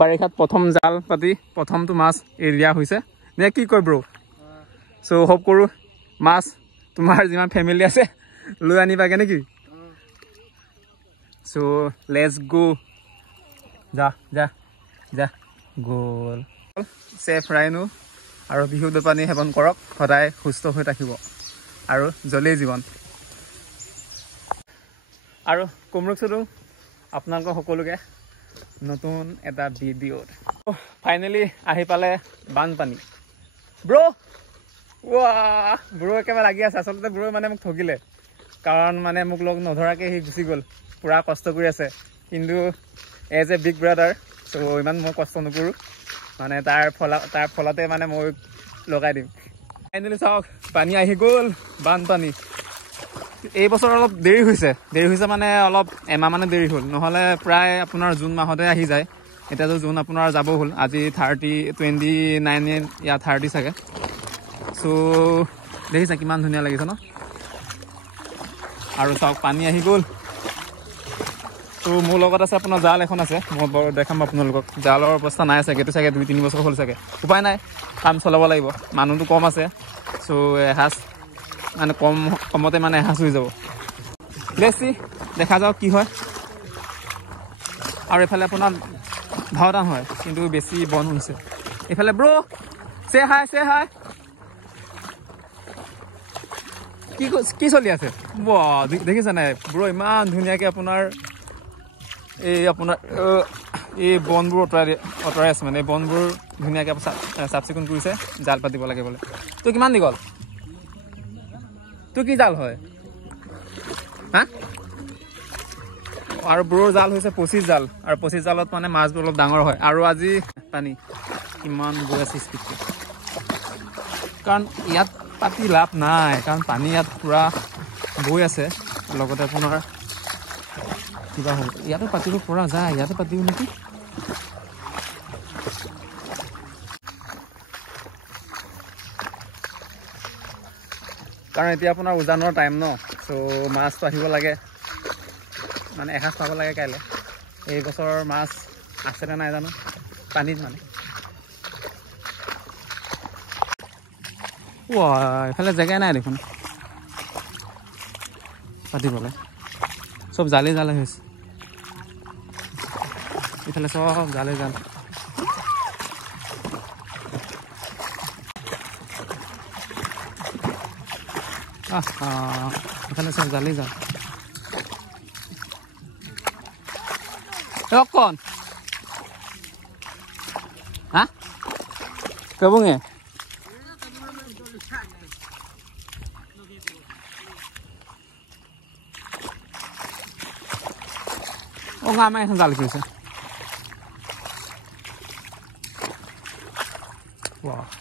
বাৰিষাত প্ৰথম জাল পাতি প্ৰথমটো মাছ এৰি দিয়া হৈছে নে কি কয় ব্ৰ চ' হোপ কৰোঁ মাছ তোমাৰ যিমান ফেমিলি আছে লৈ আনিবাগে নেকি চ' লেটছ গো যা যা যা গ'ল চেফ ৰাইনো আৰু বিহুত পানী সেৱন কৰক সদায় সুস্থ হৈ থাকিব আৰু জ্বলেই জীৱন আৰু কুমৰুক চুদুং আপোনালোকৰ সকলোকে নতুন এটা ভিডিঅ'ত ফাইনেলি আহি পালে বানপানী ব্ৰ' ব্ৰ' একেবাৰে লাগি আছে আচলতে ব্ৰ' মানে মোক ঠগিলে কাৰণ মানে মোক লগ নধৰাকৈ সি গুচি গ'ল পূৰা কষ্ট কৰি আছে কিন্তু এজ এ বিগ ব্ৰাদাৰ চ' ইমান মই কষ্ট নকৰোঁ মানে তাৰ ফলতে মানে মই লগাই দিম ফাইনেলি চাওক পানী আহি গ'ল বানপানী এই বছৰ অলপ দেৰি হৈছে মানে অলপ এমাহ মানে দেৰি হ'ল নহ'লে প্ৰায় আপোনাৰ জুন মাহতে আহি যায় এতিয়াতো জুন আপোনাৰ যাব হ'ল আজি 29 ইয়াৰ 30 চাগে চ' দেখিছে কিমান ধুনীয়া লাগিছে ন আৰু চাওক পানী আহি গ'ল ত' মোৰ লগত আছে আপোনাৰ জাল এখন আছে মই দেখাম আপোনালোকক জালৰ অৱস্থা নাই চাগে এইটো চাগে 2-3 বছৰ হ'ল চাগে উপায় নাই কাম চলাব লাগিব মানুহটো কম আছে চ' এসাঁজ মানে কমতে মানে এসাঁজ হৈ যাব বেছি দেখা যাওক কি হয় আৰু এইফালে আপোনাৰ ধাওদান হয় কিন্তু বেছি বন হৈছে এইফালে ব্ৰ' চে হাই কি চলি আছে দেখিছে নাই ব্ৰ' ইমান ধুনীয়াকৈ আপোনাৰ এই বনবোৰ আঁতৰাই আছে মানে বনবোৰ ধুনীয়াকৈ চাফ চিকুণ কৰিছে জাল পাতিব লাগে বোলে তোৰ কিমান দীঘল তোৰ কি জাল হয় হা আৰু ব্ৰৰ জাল হৈছে 25 জাল আৰু 25 জালত মানে মাছবোৰ অলপ ডাঙৰ হয় আৰু আজি পানী কিমান গৈ আছে স্পীডটো কাৰণ ইয়াত পাতি লাভ নাই কাৰণ পানী ইয়াত পূৰা বৈ আছে লগতে আপোনাৰ কিবা হ'ল ইয়াতো পাতিব পৰা যায় ইয়াতো পাতিব নেকি কাৰণ এতিয়া আপোনাৰ উজানৰ টাইম ন চ' মাছটো আহিব লাগে মানে এসাঁজ পাব লাগে কাইলৈ এই বছৰ মাছ আছেনে নাই জানো পানীত মানে এইফালে জেগাই নাই দেখোন পাতিবলৈ চব জালে হৈছে এইফালে চব জালে জাল এখানে সব জালি যাও কখন হ্যাঁ কবুঙে ও গামে এখন জাল কৰিছে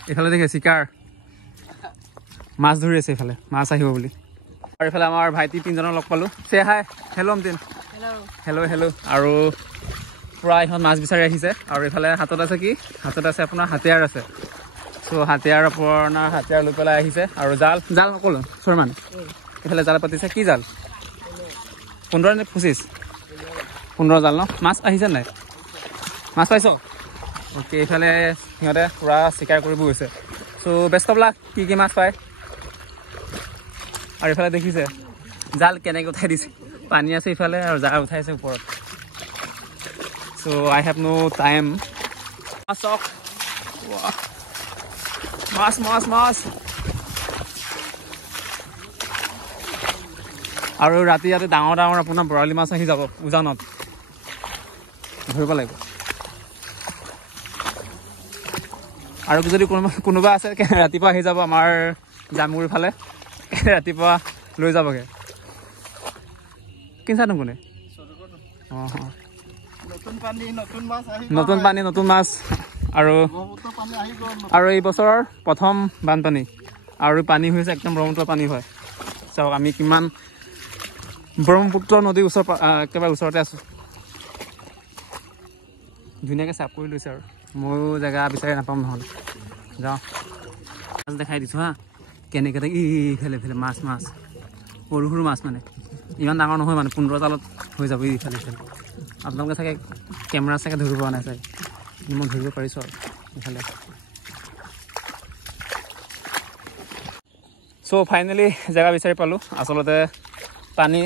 এইফালে দেখে শিকাৰ মাছ ধৰি আছে এইফালে মাছ আহিব বুলি আৰু এইফালে আমাৰ ভাইটি তিনজনক লগ পালো সে হাই হেল্ল' অমতিন হেল্ল' আৰু পুৰা এখন মাছ বিচাৰি আহিছে আৰু এইফালে হাতত আছে কি হাতত আছে আপোনাৰ হাতিয়াৰ আছে চ' হাতিয়াৰ আপোনাৰ হাতিয়াৰ লৈ পেলাই আহিছে আৰু জাল নকলো চৰমান এইফালে জাল পাতিছে কি জাল 15 নে 15 জাল ন মাছ আহিছে নাই মাছ পাইছ অ'কে এইফালে সিহঁতে পুৰা চিকাৰ কৰিব গৈছে চ' বেষ্ট অফ লাক কি মাছ পায় আৰু এইফালে দেখিছে জাল কেনেকৈ উঠাই দিছে পানী আছে ইফালে আৰু জাল উঠাইছে ওপৰত চ' আই হেভ ন' টাইম মাছ আৰু ৰাতি ইয়াতে ডাঙৰ আপোনাৰ বৰালি মাছ আহি যাব উজানত ধৰিব লাগিব আৰু যদি কোনোবা আছে ৰাতিপুৱা আহি যাব আমাৰ জামুৰ ফালে ৰাতিপুৱা লৈ যাবগে কিনছানো কোনে নতুন পানী নতুন মাছ আৰু এই বছৰৰ প্ৰথম বানপানী আৰু পানী হৈছে একদম ব্ৰহ্মপুত্ৰ পানী হয় চাওক আমি কিমান ব্ৰহ্মপুত্ৰ নদীৰ একেবাৰে ওচৰতে আছোঁ ধুনীয়াকৈ চাফ কৰি লৈছে আৰু ময়ো জেগা বিচাৰি নাপাম নহ'লে যাওঁ মাছ দেখাই দিছোঁ হা কেনেকৈ ইফালে মাছ সৰু সৰু মাছ মানে ইমান ডাঙৰ নহয় মানে 15 জালত হৈ যাব ইফালে আপোনালোকে চাগে কেমেৰা চাগে ধৰিব পৰা নাই চাগে মই ধৰিব পাৰিছোঁ আৰু এইফালে চ' ফাইনেলি জেগা বিচাৰি পালোঁ আচলতে পানী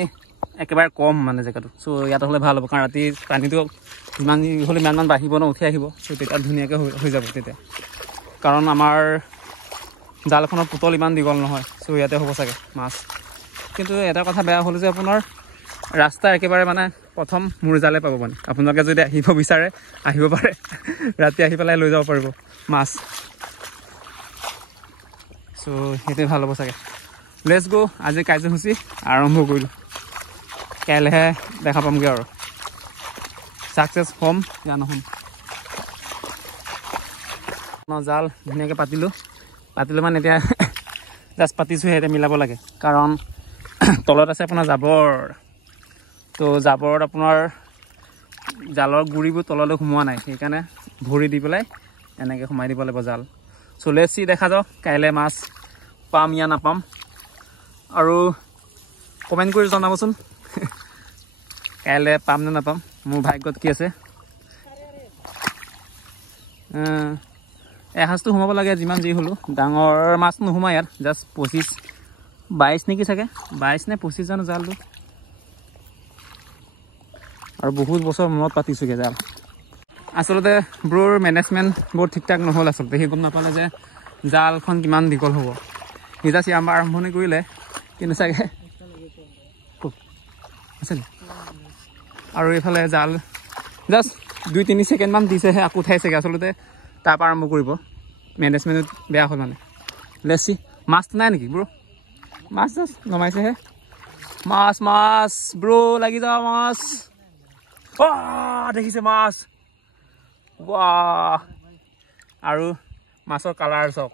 একেবাৰে কম মানে জেগাটো চ' ইয়াত হ'লে ভাল হ'ব কাৰণ ৰাতি পানীটো যিমান হ'লে ইমানমান বাঢ়িব ন উঠি আহিব চ' তেতিয়া ধুনীয়াকৈ হৈ যাব তেতিয়া কাৰণ আমাৰ জালখনৰ পুতল ইমান দীঘল নহয় চ' ইয়াতে হ'ব চাগে মাছ কিন্তু এটা কথা বেয়া হ'ল যে আপোনাৰ ৰাস্তা একেবাৰে মানে প্ৰথম মোৰ জালে পাব মানে আপোনালোকে যদি আহিব বিচাৰে আহিব পাৰে ৰাতি আহি পেলাই লৈ যাব পাৰিব মাছ চ' সেইটোৱে ভাল হ'ব চাগে লেটছ গ' আজি কাৰ্যসূচী আৰম্ভ কৰিলোঁ কাইলৈহে দেখা পামগৈ আৰু ছাকচেছ হ'ম या নহ'ম জাল ধুনীয়াকৈ পাতিলোঁ মানে এতিয়া জাষ্ট পাতিছোঁহে এতিয়া মিলাব লাগে কাৰণ তলত আছে আপোনাৰ জাবৰ তো জাবৰত আপোনাৰ জালৰ গুৰিবোৰ তললৈ সোমোৱা নাই সেইকাৰণে ভৰি দি পেলাই এনেকৈ সোমাই দিব লাগিব জাল চ' লেটছ চি দেখা যাওক কাইলৈ মাছ পাম या নাপাম আৰু কমেণ্ট কৰি জনাবচোন কাইলৈ পাম নে নাপাম মোৰ ভাগ্যত কি আছে এসাঁজটো সোমাব লাগে যিমান যি হ'লেও ডাঙৰ মাছ নোসোমাই ইয়াত জাষ্ট 22 নেকি চাগে 22 নে 25 জানো জালটো আৰু বহুত বছৰ মনত পাতিছোঁগৈ জাল আচলতে ব্ৰ'ৰ মেনেজমেণ্ট বহুত ঠিক ঠাক নহ'ল আচলতে সেই গম নাপালে যে জালখন কিমান দীঘল হ'ব নিজা চিয়াম আৰম্ভণি কৰিলে কিন্তু চাগে আছে আৰু এইফালে জাল জাষ্ট 2-3 ছেকেণ্ডমান দিছেহে আকৌ উঠাইছেগৈ আচলতে তাৰপৰা আৰম্ভ কৰিব মেনেজমেণ্ট বেয়া হ'ল মানে লেটছ চি মাছটো নাই নেকি ব্ৰ' মাছ জাষ্ট নমাইছেহে মাছ ব্ৰ' লাগি যাওঁ মাছ দেখিছে মাছ ৱাহ আৰু মাছৰ কালাৰ চাওক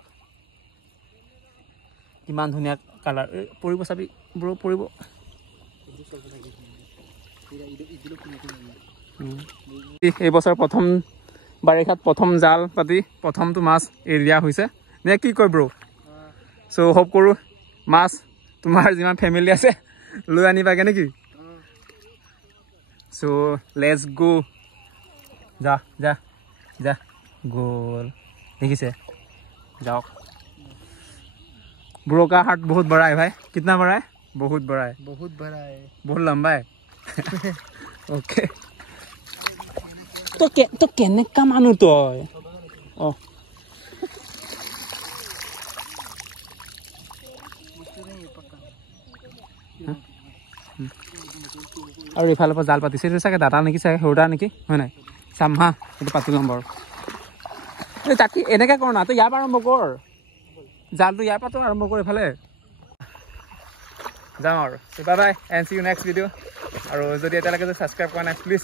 কিমান ধুনীয়া কালাৰ পৰিব চাবি ব্ৰ' পৰিব এইবছৰ প্ৰথম বাৰিষাত প্ৰথম জাল পাতি প্ৰথমটো মাছ এৰি দিয়া হৈছে নে কি কয় ব্ৰ' চ' হোপ কৰোঁ মাছ তোমাৰ যিমান ফেমিলি আছে লৈ আনিবাগে নেকি চ' লেটছ গো যা গ'ল দেখিছে যাওক ब्रो का हाथ बहुत बड़ा है भाई कितना बड़ा है बहुत बड़ा है बहुत लंबा है ओके तो कहने का मानू तो আৰু ইফালৰ পৰা জাল পাতিছে এইটো চাগে দাদা নেকি চাগে সৰুদা নেকি হয় নাই চাম হা এইটো পাতি ল'ম বাৰু তাকি এনেকৈ কৰ না তই ইয়াৰ পৰা আৰম্ভ কৰ জালটো ইয়াৰ পৰা আৰম্ভ কৰি এইফালে যাওঁ আৰু bye bye and see you next video' আৰু যদি এতিয়ালৈকে যদি ছাবস্ক্ৰাইব কৰা নাই প্লিজ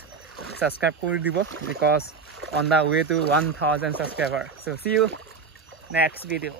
ছাবস্ক্ৰাইব কৰি দিব because on the way to 1000 subscriber so' see you next video'